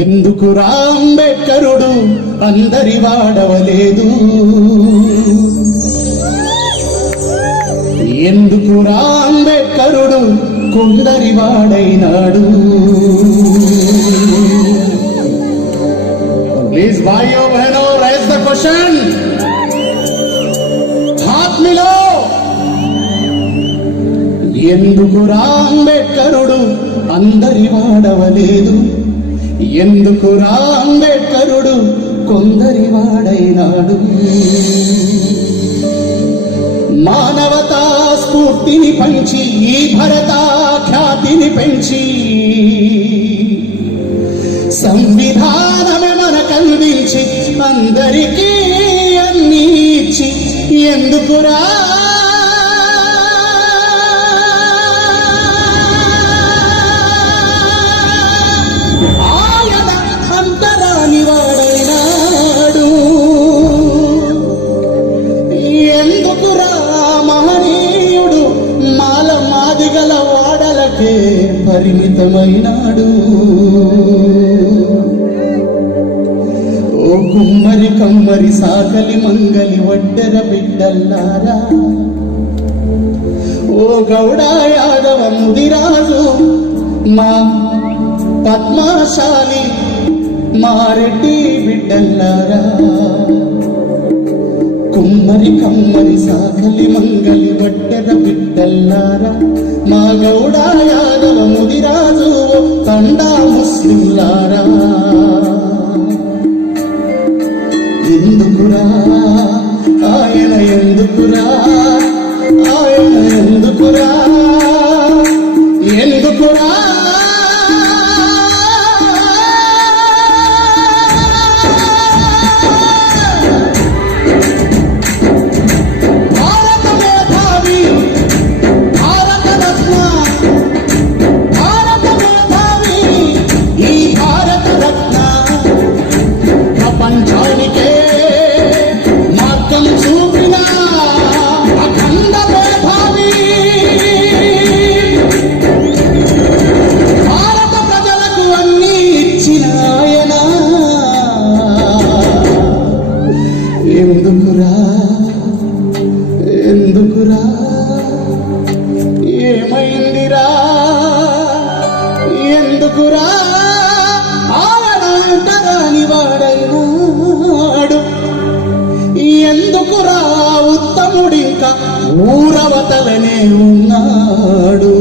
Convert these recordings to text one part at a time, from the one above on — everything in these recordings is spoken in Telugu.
ఎందుకు రాంబేడ్కరుడు అందరి వాడవలేదు. ఎందుకు రాంబేడ్కరుడు కొందరి వాడైనాడు. ప్లీజ్ భాయో బహనో రైస్ ద క్వశ్చన్ హాత్ ఎందుకు రాంబేడ్కరుడు అందరి వాడవలేదు. ఎందుకు రాంబెక్కరుడు కొందరి వాడైనాడు మానవతా స్ఫూర్తిని పంచి ఈ భరత ఖ్యాతిని పెంచి సంవిధానమే మనకందించి అందరికీ అన్ని ఇచ్చి ఎందుకురా మాల గల వాడలకే పరిమితమైనాడు. ఓ కుమ్మరి కమ్మరి సాకలి మంగలి వడ్డెర బిడ్డల్లారా. ఓ గౌడ యాదవ ముదిరాజు మా పద్మాశాలి మారెడ్డి బిడ్డల్లారా. కుమ్మరి కమ్మరి సాకలి మంగలి బట్టెద బిడ్డల్లారా మా గౌడ యాదవ ముదిరాజు తండా ముస్లింలారా. ఎందుకురా? ఆయన ఎందుకురా? ఆయన అంటరాని వాడైనాడు ఎందుకురా ఉత్తముడిక ఊరవతలనే ఉన్నాడు?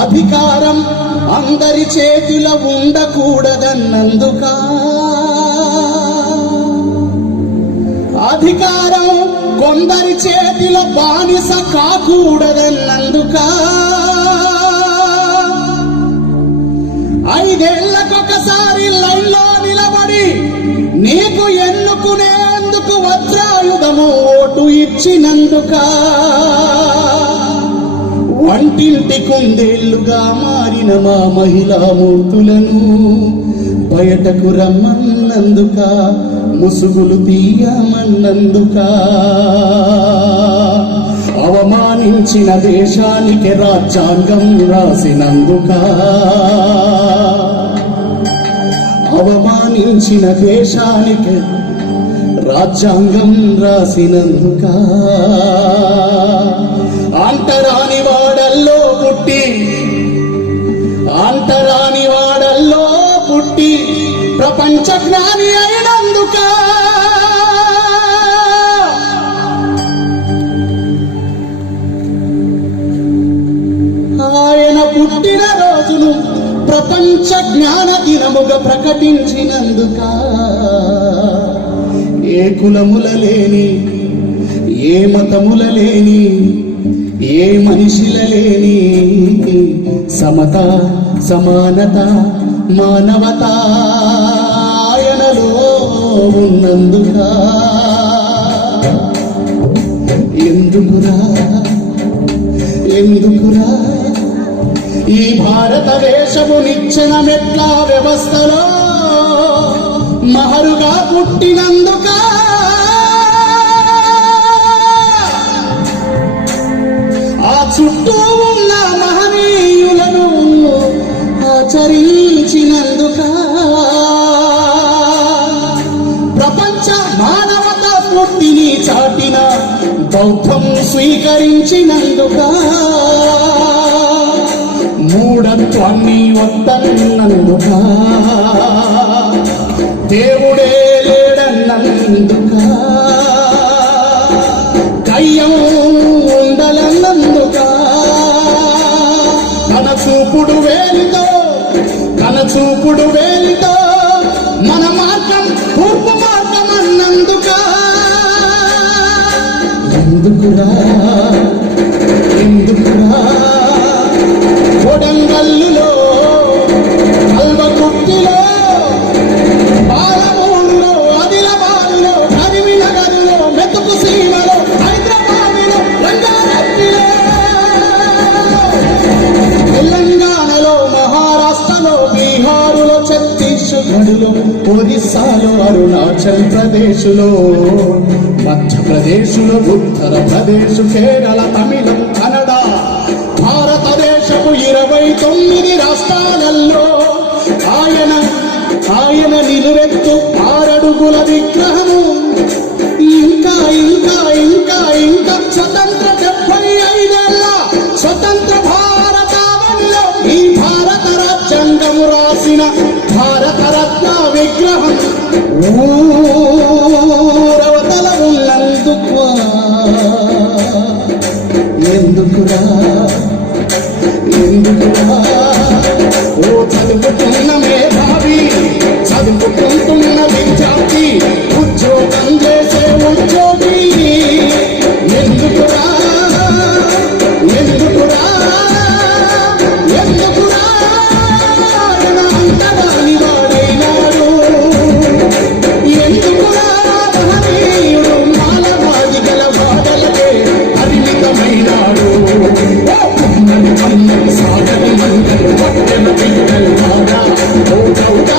అధికారం అందరి చేతిలో ఉండకూడదన్నందుక. అధికారం కొందరి చేతిలో బానిస కాకూడదన్నందుకా. ఐదేళ్ళకొకసారి లైన్లో నిలబడి నీకు ఎన్నుకునేందుకు వజ్రాయుధము ఓటు ఇచ్చినందుక. వంటింటి కుందేళ్ళుగా మారిన మా మహిళా మూర్తులను బయటకు రమ్మన్నందుక ముసుగులు తీయమన్నందుక. అవమానించిన దేశానికి రాజ్యాంగం రాసినందుక. అవమానించిన దేశానికి రాజ్యాంగం రాసినందుక. అంటరాని వాడల్లో పుట్టి అంటరాని వాడల్లో పుట్టి ప్రపంచ జ్ఞాని అయినందుకా. ప్రపంచ జ్ఞాన దినముగా ప్రకటించినందుక ఏ కులముల లేని ఏ మతముల లేని ఏ మనిషిల లేని సమత సమానత మానవత ఆయనలో ఉన్నందుక. ఎందుకురా? ఎందుకురా? ఈ భారతదేశము నిచ్చిన మెట్ల వ్యవస్థలో మహరుగా పుట్టినందుక ఆ చుట్టూ ఉన్న మహనీయులను ఆచరించినందుక ప్రపంచ మానవత పుట్టిని చాటిన బౌద్ధం స్వీకరించినందుక మూఢత్వాన్ని వద్దన్నందుక దేవుడే లేడన్నందుక కయ్యం ఉండలన్నందుక. తన చూపుడు వేలితో తన చూపుడు వేలితో మన మార్గం తూర్పు మార్గం అన్నందుక ఎందుకురా? ఎందుకురా? కొడంగల్లులో కల్వకుర్తిలో పాలమూరులో ఆదిలాబాదులో కరీంనగర్లో మెతుకు సీమలో హైదరాబాదులో రంగారెడ్డిలో. తెలంగాణలో మహారాష్ట్రలో బీహారులో ఛత్తీస్గఢ్లో ఒరిస్సాలో అరుణాచల్ ప్రదేశ్లో మధ్యప్రదేశ్లో ఉత్తరప్రదేశ్ కేరళ తమిళం ఇరవై తొమ్మిది రాష్ట్రాలలో ఆయన ఆయన నిలువెత్తు ఆరడుగుల విగ్రహము. ఇంకా ఇంకా ఇంకా ఇంకా స్వతంత్ర డెబ్బై ఐదేళ్ళ స్వతంత్ర భారతావనిలో ఈ భారత రాజ్యాంగము రాసిన భారత రత్న విగ్రహం. ఊరవతల ఉన్నందుకు ఎందుకురా? ఎందుకురా సాధన సాగని మంగళ పట్టణ బిడ్డలు వాడా ఓ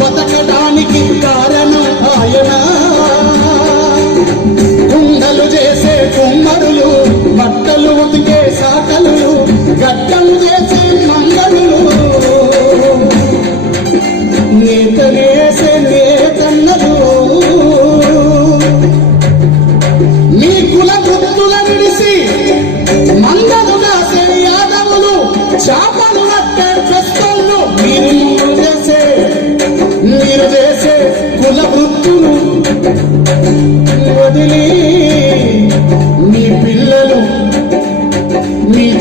బతకడానికి ఇంకా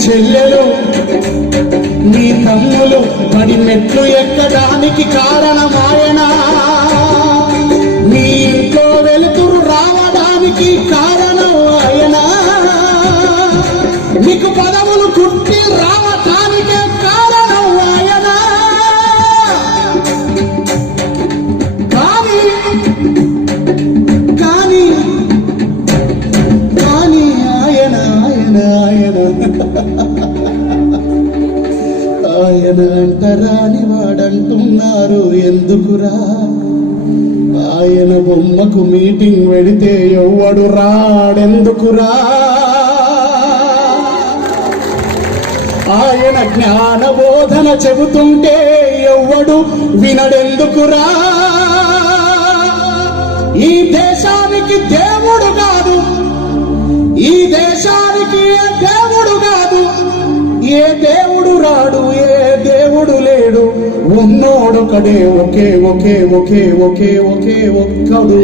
చెల్లెలు మీ తమ్ములు పడి మెట్లు ఎక్కడానికి కారణమాయనా ఎందుకురా? ఆయన బొమ్మకు మీటింగ్ పెడితే ఎవ్వడు రాడెందుకురా? ఆయన జ్ఞాన బోధన చెబుతుంటే ఎవ్వడు వినడెందుకురా? ఈ దేశానికి దేవుడు కాదు. ఈ దేశానికి ఏ దేవుడు కాదు. ఏ దేవుడు రాడు ఏ దేవుడు లేడు. ఉన్నోడొకడే ఒకే ఒకే ఒకే ఒకే ఒకే ఒక్కడు.